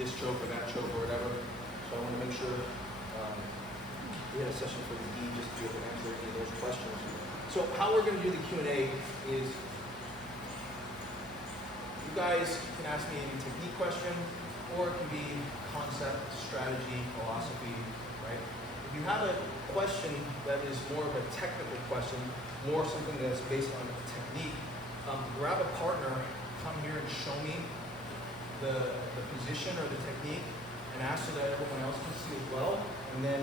this choke or that choke or whatever. So I want to make sure we had a session for the E just to be able to answer any of those questions. So how we're going to do the Q&A is you guys can ask me any technique question, or it can be concept, strategy, philosophy, right? If you have a question that is more of a technical question, more something that's based on technique, grab a partner, come here and show me the position or the technique, and ask so that everyone else can see as well, and then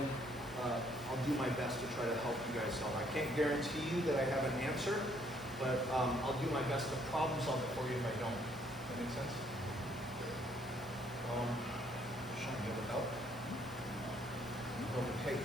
I'll do my best to try to help you guys solve. I can't guarantee you that I have an answer, but I'll do my best to problem solve it for you if I don't. Does that make sense? Shawn, you have a belt? Okay.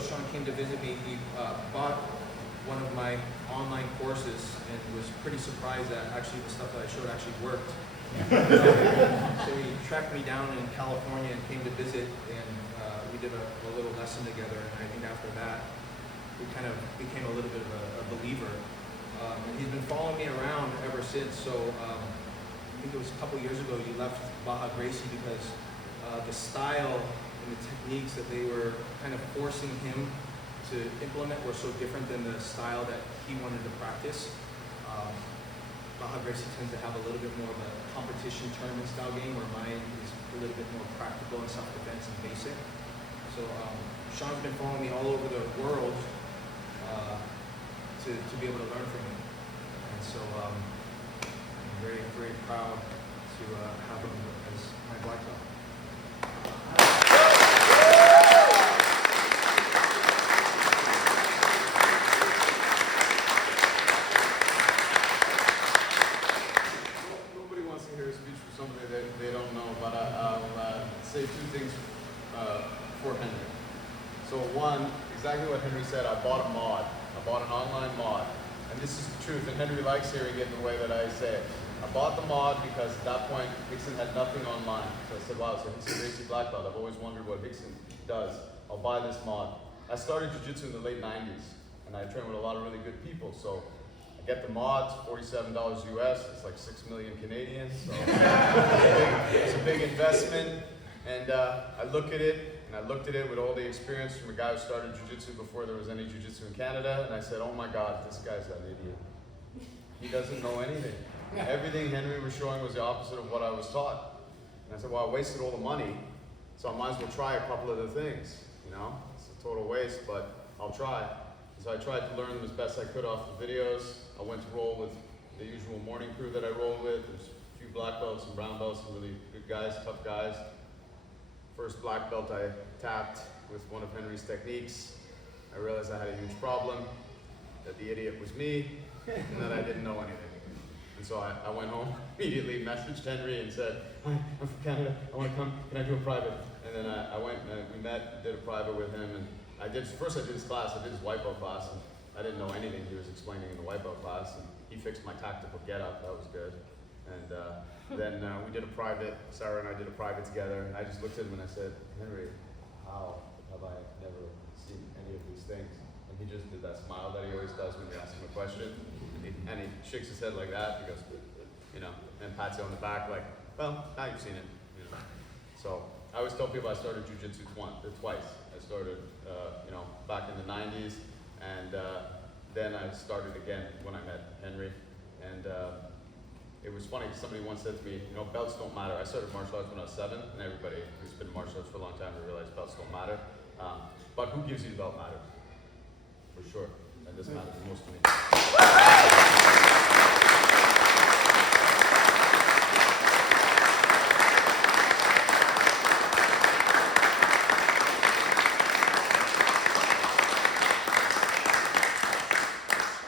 Shawn came to visit me. He bought one of my online courses and was pretty surprised that actually the stuff that I showed actually worked. So he tracked me down in California and came to visit, and we did a little lesson together. And I think after that, we kind of became a little bit of a believer. And he's been following me around ever since. So I think it was a couple years ago he left Baja Gracie because the style and the techniques that they were kind of forcing him to implement were so different than the style that he wanted to practice. Baja Gracie tends to have a little bit more of a competition tournament style game, where mine is a little bit more practical and self-defense and basic. So Shawn's been following me all over the world to be able to learn from him. And so I'm very, very proud to have him as my black belt. Say two things for Henry. So one, exactly what Henry said, I bought a mod. I bought an online mod. And this is the truth, and Henry likes hearing it in the way that I say it. I bought the mod because at that point, Hickson had nothing online. So I said, wow, so Hickson Gracie black belt. I've always wondered what Hickson does. I'll buy this mod. I started jiu-jitsu in the late 90s, and I trained with a lot of really good people. So I get the mods, $47 US, it's like 6 million Canadian. So it's a big investment. And I look at it, and I looked at it with all the experience from a guy who started jiu-jitsu before there was any jiu-jitsu in Canada, and I said, oh my God, this guy's an idiot. He doesn't know anything. Everything Henry was showing was the opposite of what I was taught. And I said, well, I wasted all the money, so I might as well try a couple of the things, you know? It's a total waste, but I'll try. So I tried to learn them as best I could off the videos. I went to roll with the usual morning crew that I roll with. There's a few black belts and brown belts, some really good guys, tough guys. First black belt I tapped with one of Henry's techniques. I realized I had a huge problem, that the idiot was me, and that I didn't know anything. And so I went home, immediately messaged Henry and said, hi, I'm from Canada, I want to come, can I do a private? And then I went and we met, did a private with him, and first I did his class, I did his white belt class, and I didn't know anything he was explaining in the white belt class, and he fixed my tactical get-up, that was good. And then we did a private, Sarah and I did a private together, and I just looked at him and I said, Henry, how have I never seen any of these things? And he just did that smile that he always does when you ask him a question, and he shakes his head like that, he goes, you know, and pats you on the back like, well, now you've seen it, you know. So I always tell people I started jiu-jitsu twice. I started, you know, back in the 90s, and then I started again when I met Henry, and it was funny, somebody once said to me, you know, belts don't matter. I started martial arts when I was 7, and everybody who's been in martial arts for a long time realized belts don't matter. But who gives you the belt matters, for sure, and this matters the most to me.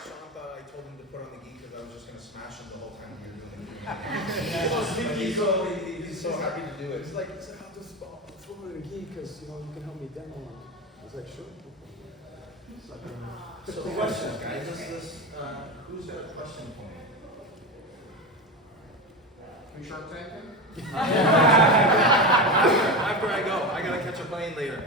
Shawn thought I told him to put on the gi because I was just going to smash him the whole time we were doing the gi. He's so happy to do it. He's like, I'll just throw it in a gi because, you can help me demo. I was like, sure. So questions, guys. Who's got a question for me? After I go, I gotta catch a plane later.